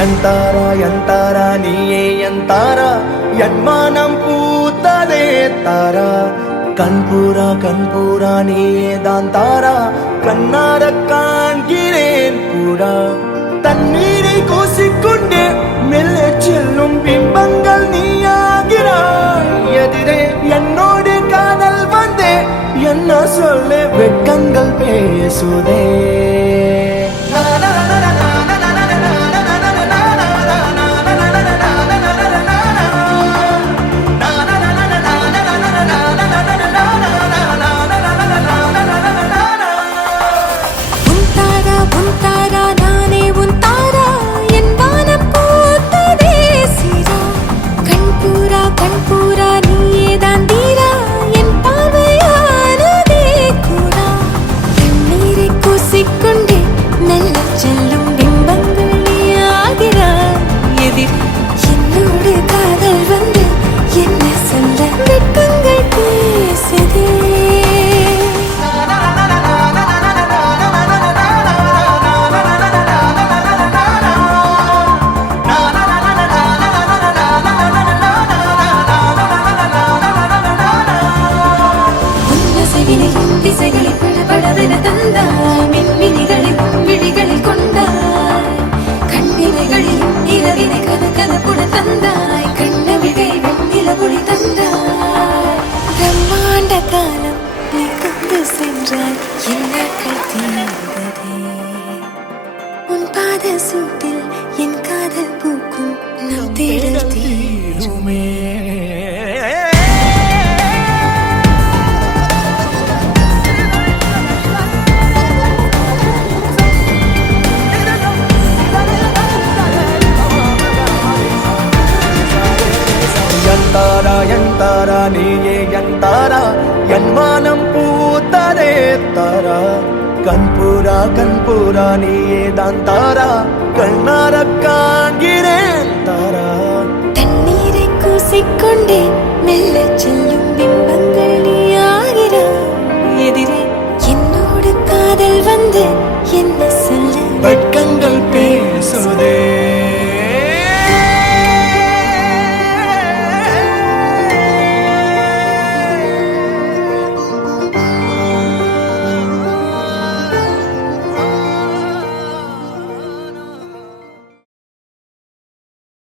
எந்தாரா நீயே எந்தாரா என் மானம் பூத்ததே தாரா கண்பூரா நீயே தான் தாரா கண்ணார காண்கிறேன் பூரா தண்ணீரை கூசிக்கொண்டே மெல்ல செல்லும் பிம்பங்கள் நீயாகிறாய் எதிரே என்னோடு காதல் வந்தே என்ன சொல்ல வெட்கங்கள் பேசுதே சூட்டில் என் காதல் பூக்கும் நம் தேடல் தீருமே எந்தாரா நீயே எந்தாரா என் மானம் பூத்ததே தாரா கண்பூரா நீயே தான் தாரா கண்ணார காண்கிறேன் தாரா தண்ணீரை கூசிக்கொண்டே மெல்ல செல்லும் பிம்பங்கள் நீயாகிறாய் எதிரே என்னோடு காதல் வந்து என்ன சொல்ல வெட்கங்கள் பேசுதே